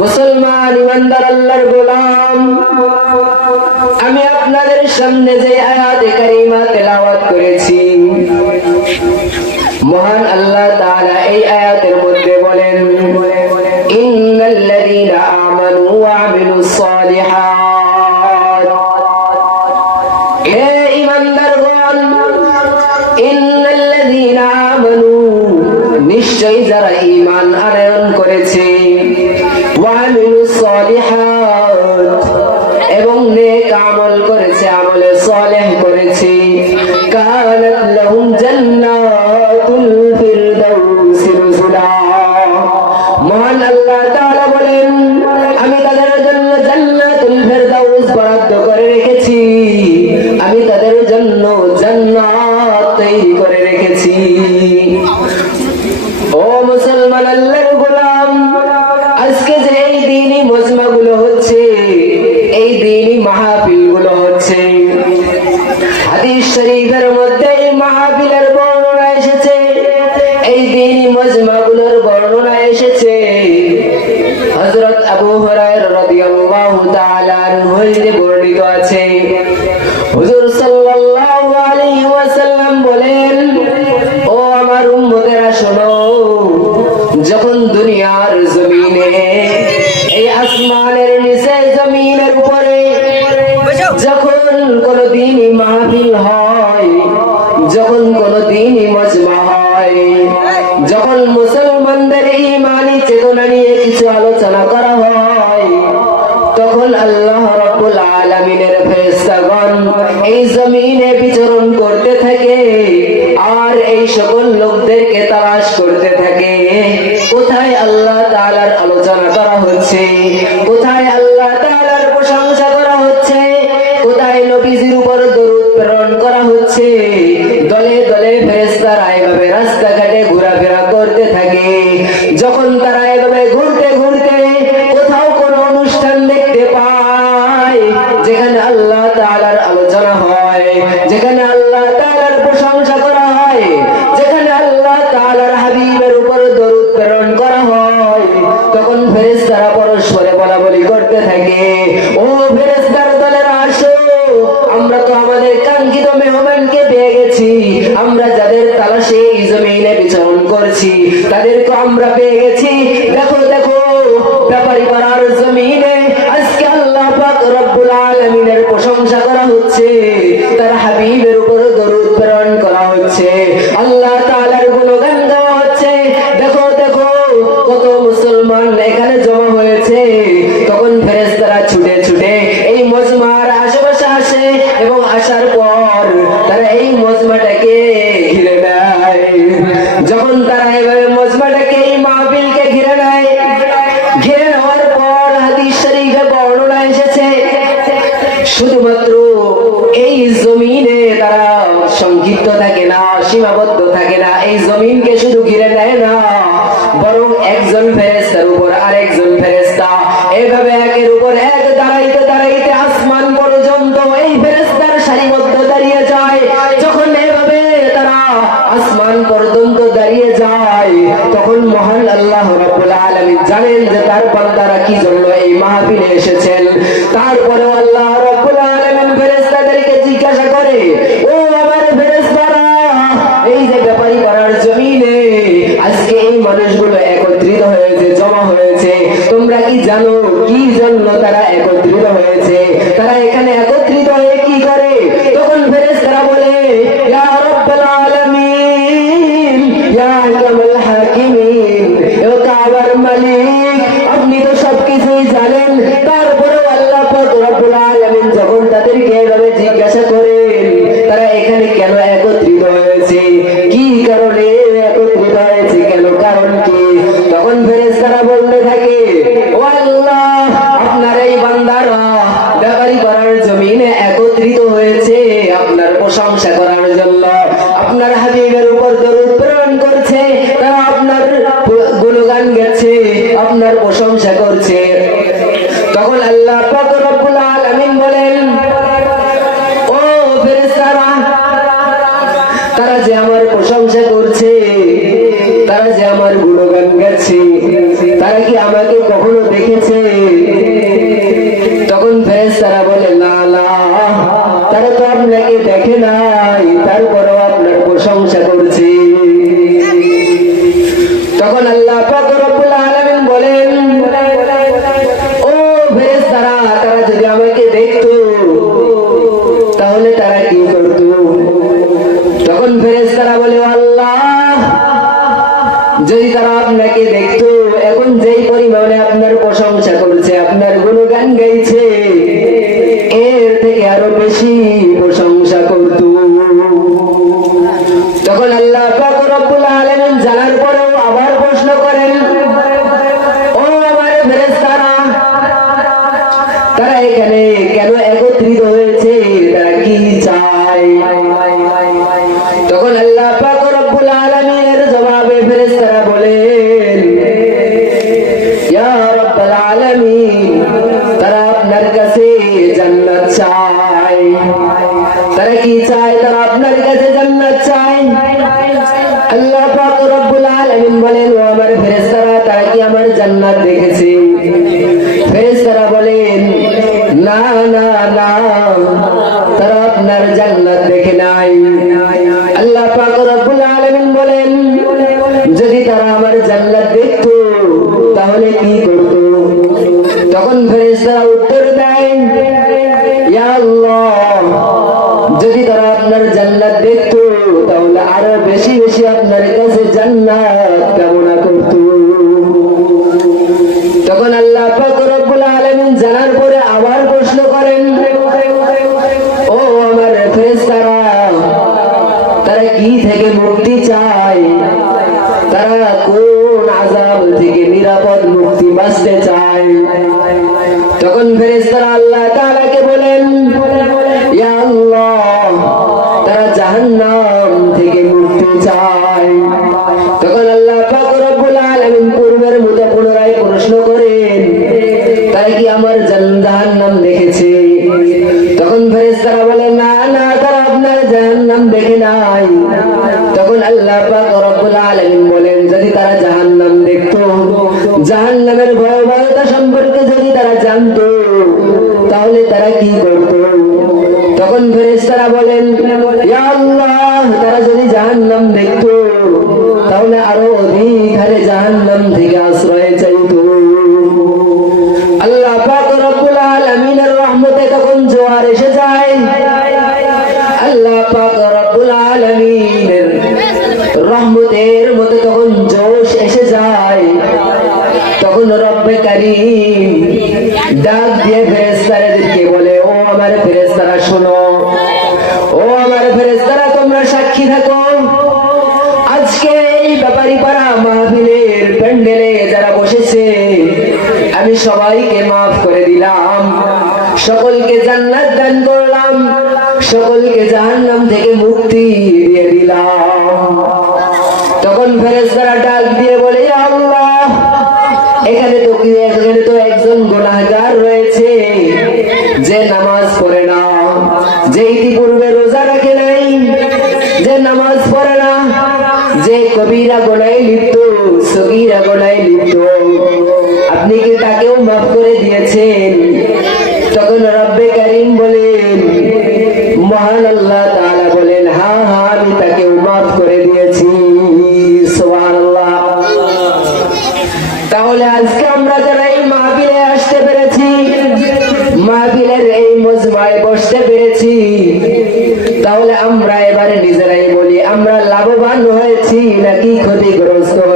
মুসলমান ইমানদার আল্লাহর গোলাম, আমি আপনাদের সামনে যে আয়াতে কারিমা তেলাওয়াত করেছি, মহান আল্লাহ তাআলা এই আয়াতের মধ্যে বলেন, ইন্নাল্লাযীনা আমানু ওয়া আমিলুস সালিহাত, হে ঈমানদারগণ, ইন্নাল্লাযীনা আমানু, নিশ্চয়ই যারা ঈমান আনয়ন করেছে, ওয়া আমিলুস সালিহাত, এবং নেক আমল করেছে, আমলে সালেহ করেছে, কানাত লাহুম জান্নাতুল ফিরদাউসি নুজুলা, মহান আল্লাহ তাআলা বলেন, আমি তাদের জন্য জান্নাতুল ফিরদাউস বরাদ্দ করে রেখেছি, আমি তাদের জন্য জান্নাত তৈরি করে রেখেছি। ও মুসলমান আল্লাহর গোলাম, আজকে যে এই দ্বীনি মজমাগুলো হচ্ছে, এই দ্বীনি মাহফিলগুলো হচ্ছে, হাদিস শরীফের মধ্যে এই মাহফিলের বর্ণনা এসেছে, এই দ্বীনি মজমাগুলোর বর্ণনা এসেছে। হযরত আবু হুরায়রা রাদিয়াল্লাহু তাআলা আনহু হতে বর্ণিত আছে, হুজুর সাল্লাল্লাহু আলাইহি ওয়াসাল্লাম বলেন, ও আমার উম্মতেরা শোনো, যখন দুনিয়ার জমিনে, এই আসমানের নিচে জমিনের উপরে যখন কোন দ্বীনি মাহফিল হয়, যখন কোন দ্বীনি মজমা হয়, যখন মুসলমানদের ঈমানি চেতনা নিয়ে কিছু আলোচনা করা হয়, তখন আল্লাহ রাব্বুল আলামিনের ফেরেশতাগণ এই জমিনে বিচরণ করতে থাকে, আর এই সকল লোকদেরকে তালাশ করতে থাকে, কোথায় আল্লাহ তাআলার আলোচনা করা হচ্ছে, কোথায় আল্লাহ তাআলার প্রশংসা করা হচ্ছে, কোথায় নবীজির উপর দরুদ প্রেরণ করা হচ্ছে। দলে দলে ফেরেশতারা এভাবে রাস্তাঘাটে ঘোরাফেরা করতে থাকে। যখন তারা এভাবে ঘুরতে ঘুরতে কোথাও কোনো অনুষ্ঠান দেখতে পায়, যেখানে আল্লাহ তাআলার আলোচনা হয়, যেখানে আল্লাহ তাআলার প্রশংসা করা হয়, যেখানে আল্লাহ তাআলার হাবিবের উপর দরুদ প্রেরণ করা হয়, তখন ফেরেশতারা পরস্পরে বলাবলি করতে থাকে, ও ফেরেশতার দলেরা আসো, আমরা তো আমাদের কাঙ্ক্ষিত মেহমানকে পেয়ে গেছি, আমরা যাদের তালাশে এই জমিনে বিচরণ করছি তাদেরকে আমরা পেয়ে গেছি। দেখো দেখো, ব্যাপারীপাড়ার জমিনে আজকে আল্লাহ পাক রব্বুল আলামিনের প্রশংসা করা হচ্ছে, তার হাবিবের উপর দরুদ প্রেরণ করা হচ্ছে, আল্লাহ তাআলার গুণগান গাওয়া হচ্ছে। দেখো দেখো, কত মুসলমান এখানে জমা হয়েছে। তখন ফেরেশতারা ছুটে ছুটে এই মজমার আশেপাশে আসে, এবং আসার পর তারা এই মজমাটাকে ঘিরে নেয়। যখন তারা এভাবে মজমাটাকে, এই মাহফিলকে ঘিরে নেয়, ঘিরে নেওয়ার পর হাদিস শরীফে বর্ণনা এসেছে, শুধুমাত্র এই জমিনে তারা সংক্ষিপ্ত থাকে না, সীমাবদ্ধ থাকে না, এই জমিনকে শুধু ঘিরে নেয় না, বরং একজন ফেরেশতার উপর আরেকজন ফেরেশতা এইভাবে একের উপর এক দাঁড়াইতে দাঁড়াইতে আসমান পর্যন্ত এই ফেরেশতার সারিবদ্ধ দাঁড়িয়ে যায়। যখন এভাবে তারা আসমান পর্যন্ত দাঁড়িয়ে যায়, তখন মহান আল্লাহ রাব্বুল আলামিন জানেন যে তার বান্দারা কি জন্য এই মাহফিলে এসেছেন। তারপরেও আল্লাহ রাব্বুল আলামিন ফেরেশতাদেরকে জিজ্ঞাসা করে, ও আমার ফেরেশতারা, এই যে ব্যাপারী পাড়ার জমিনে আজকে এই মানুষগুলো একত্রিত হয়েছে, জমা হয়েছে, তোমরা কি জানো কি জন্য তারা একত্রিত হয়েছে? তারা এখানে একত্রিত হয়ে কি করে? তখন ফেরেশতারা বলে, ইয়া রাব্বুল আলামিন, ইয়া আহকামুল হাকিমিন, ও কাবার মালিক, আপনি তো সবকিছুই জানেন। তারপরেও আল্লাহ পাক রব্বুল আলামিন যখন তাদেরকে এভাবে জিজ্ঞাসা করেন, তারা এখানে কেন একত্রিত হয়েছে, কি কারণে একত্রিত হয়েছে, কেন, কারণ কি? তখন ফেরেশতারা বলতে থাকে, ও আল্লাহ, আপনার এই বান্দারা ব্যাপারী পাড়ার জমিনে একত্রিত হয়েছে আপনার প্রশংসা করার জন্য, আপনার হাবিবের উপর দরুদ প্রেরণ করছে, তারা আপনার গুণগান গেছে, আপনার প্রশংসা করছে। তখন আল্লাহ পাক রব্বুল আলামিন বলেন, ও ফেরেশতারা, তারা যে আমার প্রশংসা করছে, তারা যে আমার গুণগান গাচ্ছে, তারা কি আমাকে কখনো দেখেছে? প্রশংসা করছে, আপনার গুণগান গাইছে, এর থেকে আরো বেশি প্রশংসা করত। তখন আল্লাহ পাক রব্বুল আলামিন জানার পরেও আবার প্রশ্ন করেন, ও আমার ফেরেশতারা, তারা এখানে কেন একত্রিত হয়েছে, তারা কি চায়? তখন আল্লাহ পাক রব্বুল আলামিনের জবাবে ফেরেশতারা বলেন, ইয়া রাব্বাল আলামিন, তারা আপনার কাছে জান্নাত চায়। তারা কি চায়? তারা আপনার কাছে জান্নাত চায়। আল্লাহ পাক রব্বুল আলামিন বলেন, ও আমার ফেরেশতারা, তারা কি আমার জান্নাত দেখেছে? ফেরেশতারা বলেন, না না না, তারা আপনার জান্নাত দেখে নাই। আল্লাহ পাক রব্বুল আলামিন বলেন, যদি তারা আমার জান্নাত দেখতো তাহলে কি করত? তখন ফেরেশতারা উত্তর দেয়, ইয়া আল্লাহ, যদি তারা আপনার জান্নাত দেখতো তাহলে আরো বেশি বেশি আপনার কাছে জান্নাত কামনা করত। তখন আল্লাহ পাক রব্বুল আলামিন জানার পরে আবার প্রশ্ন করেন, ও আমার ফেরেশতারা, তারা কি থেকে মুক্তি চায়? তারা কোন আযাব থেকে নিরাপদ মুক্তি বাঁচতে চায়? তখন ফেরেশতারা আল্লাহ তাআলাকে বলেন, ইয়া আল্লাহ, তারা জাহান্নাম থেকে মুক্তি চায়। তখন আল্লাহ পাক রব্বুল আলামিন পূর্বের মতো পুনরায় প্রশ্ন করেন, তারা কি আমার জাহান্নাম দেখেছে? তখন ফেরেশতারা বলে, না না, তারা আপনার জাহান্নাম দেখে নাই। তখন আল্লাহ পাক রব্বুল আলামিন বলেন, যদি তারা জাহান্নাম দেখতো, জাহান্নামের ভয়াবহতা সম্পর্কে যদি তারা জানতো তাহলে তারা কি করত? তখন ফেরেশতারা বলেন, ইয়া আল্লাহ, তারা যদি জাহান্নাম দেখতো তাহলে আরো অধিক হারে জাহান্নাম থেকে আশ্রয় চাইতো। আল্লাহ পাক রব্বুল আলামিনের রহমতে তখন জোয়ার এসে যায়। আল্লাহ পাক রব্বুল আলামিনের রহমতের মধ্যে তখন জোশ এসে যায়। তখন রব্বে কারীম ডাক দিয়ে ফেরেশতাদেরকে বলে, ও আমার ফেরেশতারা শোনো, ও আমার ফেরেশতারা, তোমরা সাক্ষী থাকো, আজকে এই ব্যাপারীপাড়া মাহফিলের প্যান্ডেলে যারা বসেছে, আমি সবাইকে মাফ করে দিলাম, সকলকে জান্নাত দান করলাম, সকলকে জাহান্নাম থেকে মুক্তি দিয়ে দিলাম। তখন ফেরেশতারা ডাক দিয়ে বলে, ইয়া আল্লাহ, এখানে তো একজন গুনাহগার রয়েছে, যে নামাজ পড়ে না, যে ইতিপূর্বে রোজা রাখে নাই, যে নামাজ পড়ে না, যে কবিরা গুনাহে লিপ্ত, সগীরা গুনাহে লিপ্ত, আপনি কি তাকেও মাফ করে দিয়েছেন? তখন রব্বে কারীম বলেন, মহান আল্লাহ তাআলা বলেন, হ্যাঁ হ্যাঁ, আমি তাকেও মাফ করে দিয়েছি। সুবহানাল্লাহ। তাহলে আজকে আমরা যারা এই মাহফিলে আসতে পেরেছি, মাহফিলের এই মজমায় বসতে পেরেছি, তাহলে আমরা এবারে নিজেরাই বলি, আমরা লাভবান হয়েছি নাকি ক্ষতিগ্রস্ত হয়েছি?